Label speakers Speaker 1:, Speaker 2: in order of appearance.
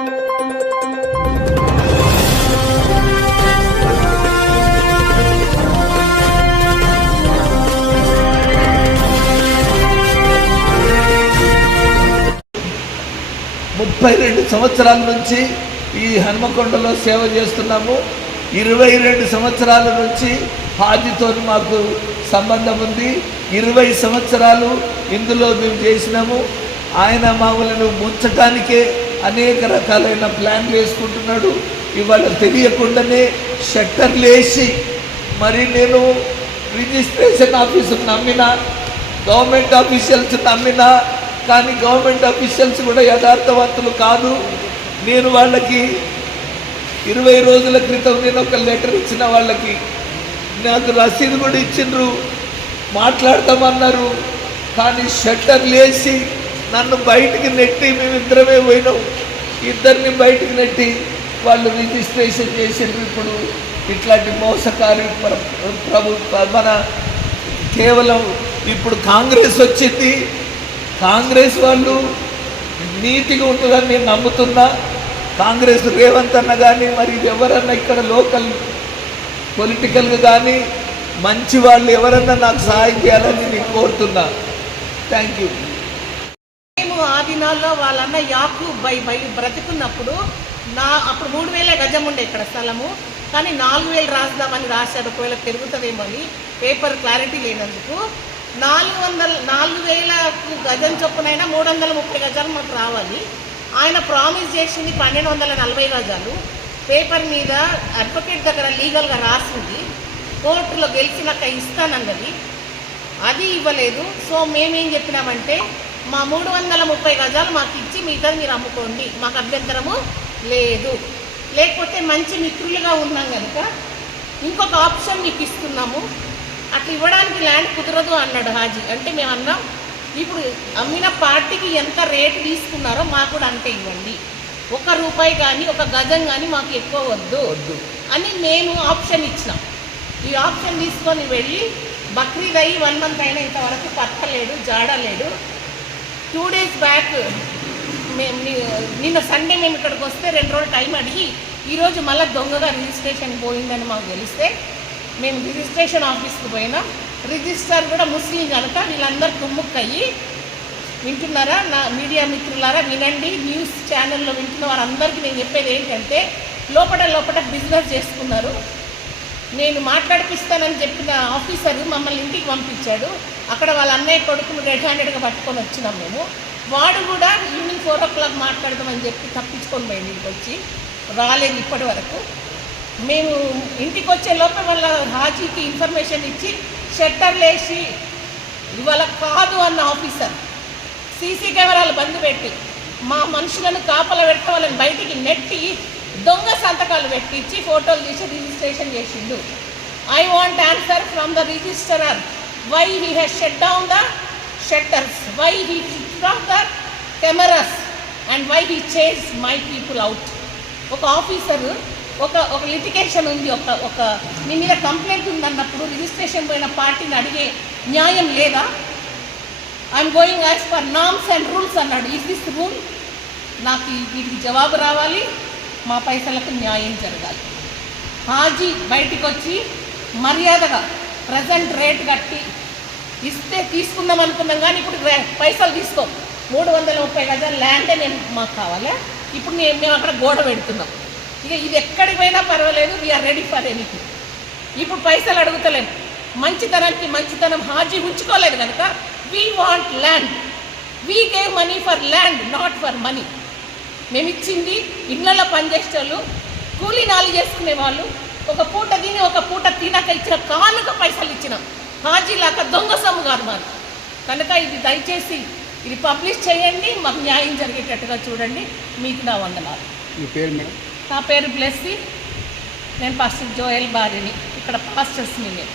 Speaker 1: ముప్పై రెండు సంవత్సరాల నుంచి ఈ హనుమకొండలో సేవ చేస్తున్నాము. ఇరవై రెండు సంవత్సరాల నుంచి హాజీతో మాకు సంబంధం ఉంది. ఇరవై సంవత్సరాలు ఇందులో మేము చేసినాము. ఆయన మామూలను ముంచటానికే అనేక రకాలైన ప్లాన్లు వేసుకుంటున్నాడు. ఇవాళ తెలియకుండానే షట్టర్ లేచి మరి నేను రిజిస్ట్రేషన్ ఆఫీసు నమ్మిన గవర్నమెంట్ ఆఫీషియల్స్ నమ్మిన కానీ గవర్నమెంట్ ఆఫీషియల్స్ కూడా యథార్థవంతులు కాదు. నేను వాళ్ళకి ఇరవై రోజుల క్రితం నేను ఒక లెటర్ ఇచ్చిన వాళ్ళకి నాకు రసీదు కూడా ఇచ్చిండ్రు మాట్లాడతామన్నారు కానీ షట్టర్ లేచి నన్ను బయటికి నెట్టి మేమిద్దరమే పోయినాం. ఇద్దరిని బయటికి నెట్టి వాళ్ళు రిజిస్ట్రేషన్ చేసిండ్రు ఇప్పుడు. ఇట్లాంటి మోసకారి ప్రభుత్వ మన కేవలం ఇప్పుడు కాంగ్రెస్ వచ్చింది. కాంగ్రెస్ వాళ్ళు నీతిగా ఉంటుందని నేను నమ్ముతున్నా. కాంగ్రెస్ రేవంత్ అన్న కానీ మరి ఎవరన్నా ఇక్కడ లోకల్ పొలిటికల్గా కానీ మంచి వాళ్ళు ఎవరన్నా నాకు సహాయం చేయాలని నేను కోరుతున్నా. Thank you.
Speaker 2: దినాల్లో వాళ్ళన్న యాకు బై బై బ్రతికున్నప్పుడు నా అప్పుడు మూడు వేల గజం ఉండే ఇక్కడ స్థలము. కానీ నాలుగు వేలు రాద్దామని రాశాడు ఒకవేళ పెరుగుతుందేమో అని. పేపర్ క్లారిటీ లేనందుకు. నాలుగు వందల నాలుగు వేలకు గజం చొప్పునైనా మూడు వందల ముప్పై గజాలు మాకు రావాలి. ఆయన ప్రామిస్ చేసింది పన్నెండు వందల నలభై గజాలు. పేపర్ మీద అడ్వకేట్ దగ్గర లీగల్గా రాసింది. కోర్టులో గెలిచినాక ఇస్తానన్నది. అది ఇవ్వలేదు. సో మేమేం చెప్పినామంటే మా మూడు వందల ముప్పై గజాలు మాకు ఇచ్చి మిగతా మీరు అమ్ముకోండి. మాకు అభ్యంతరము లేదు. లేకపోతే మంచి మిత్రులుగా ఉన్నాం కనుక ఇంకొక ఆప్షన్ మీకు ఇస్తున్నాము. అట్లా ఇవ్వడానికి ల్యాండ్ కుదరదు అన్నాడు హాజీ. అంటే మేము అన్నాం ఇప్పుడు అమ్మిన పార్టీకి ఎంత రేటు తీసుకున్నారో మాకు కూడా అంతే ఇవ్వండి. ఒక రూపాయి కానీ ఒక గజం కానీ మాకు ఎక్కువ వద్దు
Speaker 1: వద్దు.
Speaker 2: అని మేము ఆప్షన్ ఇచ్చినాం. ఈ ఆప్షన్ తీసుకొని వెళ్ళి బక్రీద్ అయ్యి వన్ మంత్ అయినా ఇంతవరకు పట్టలేడు జాడలేడు టూ డేస్ బ్యాక్ మేము నిన్న సండే మేము ఇక్కడికి వస్తే రెండు రోజులు టైం అడిగి ఈరోజు మళ్ళీ దొంగగా రిజిస్ట్రేషన్ పోయిందని మాకు తెలిస్తే మేము రిజిస్ట్రేషన్ ఆఫీస్కి పోయినాం. రిజిస్టర్ కూడా ముస్లిం కనుక వీళ్ళందరూ కుమ్ముక్కయ్యి వింటున్నారా? నా మీడియా మిత్రులారా వినండి. న్యూస్ ఛానల్లో వింటున్న వారందరికీ నేను చెప్పేది ఏంటంటే లోపల లోపల బిజినెస్ చేసుకున్నారు. నేను మాట్లాడిపిస్తానని చెప్పిన ఆఫీసర్ మమ్మల్ని ఇంటికి పంపించాడు. అక్కడ వాళ్ళ అన్నయ్య కొడుకును రెడ్ హ్యాండెడ్గా పట్టుకొని వచ్చినాం మేము. వాడు కూడా ఈవినింగ్ ఫోర్ ఓ క్లాక్ మాట్లాడదామని చెప్పి తప్పించుకొని పోయింది ఇంటికి వచ్చి. రాలేదు ఇప్పటి వరకు. మేము ఇంటికి వచ్చే లోపల వాళ్ళ హాజీకి ఇన్ఫర్మేషన్ ఇచ్చి షట్టర్ లేచి ఇవాళ కాదు అన్న ఆఫీసర్. సీసీ కెమెరాలు బంద్ పెట్టి మా మనుషులను కాపల పెడితే వాళ్ళని బయటికి నెట్టి దొంగ సంతకాలు పెట్టించి ఫోటోలు తీసి రిజిస్ట్రేషన్ చేసిండు. I want answer from the registrar why he has shut down the shutters why he from the cameras and why he chase my people out ఒక ఆఫీసర్ ఒక ఒక లిటికేషన్ ఉంది. ఒక ఒక మీ మీద కంప్లైంట్ ఉందన్నప్పుడు రిజిస్ట్రేషన్ పోయిన పార్టీని అడిగే న్యాయం లేదా? I'm going as per norms and rules అన్నాడు. ఈజ్ దిస్ రూల్ నాకు వీటికి జవాబు రావాలి. మా పైసలకు న్యాయం జరగాలి. హాజీ బయటికి వచ్చి మర్యాదగా ప్రజెంట్ రేట్ కట్టి ఇస్తే తీసుకుందాం అనుకున్నాం కానీ ఇప్పుడు రే- పైసలు తీసుకో. మూడు వందల ముప్పై గజాల ల్యాండే నేను మాకు కావాలా? ఇప్పుడు నేను మేము అక్కడ గోడ పెడుతున్నాం. ఇక ఇది ఎక్కడికి పోయినా పర్వాలేదు వీఆర్ రెడీ ఫర్ ఎనీథింగ్ ఇప్పుడు పైసలు అడుగుతలేము మంచితనానికి మంచితనం హాజీ ఉంచుకోలేదు కనుక we want land we gave money for land not for money మేము ఇచ్చింది ఇళ్ళల్లో పనిచేసే వాళ్ళు కూలీ నాలు చేసుకునే వాళ్ళు. ఒక పూట తిని ఒక పూట తినక ఇచ్చిన కానుక పైసలు ఇచ్చినాం. హాజీలాక దొంగ సొమ్ము కాదు మాది. కనుక ఇది దయచేసి ఇది పబ్లిష్ చేయండి మాకు న్యాయం జరిగేటట్టుగా చూడండి. మీకు నా వందనాలు.
Speaker 3: మీ పేరు మేడం?
Speaker 2: నా పేరు బ్లెస్సీ. నేను పాస్టర్ జోయల్ బారిని ఇక్కడ పాస్టర్స్ని నేను.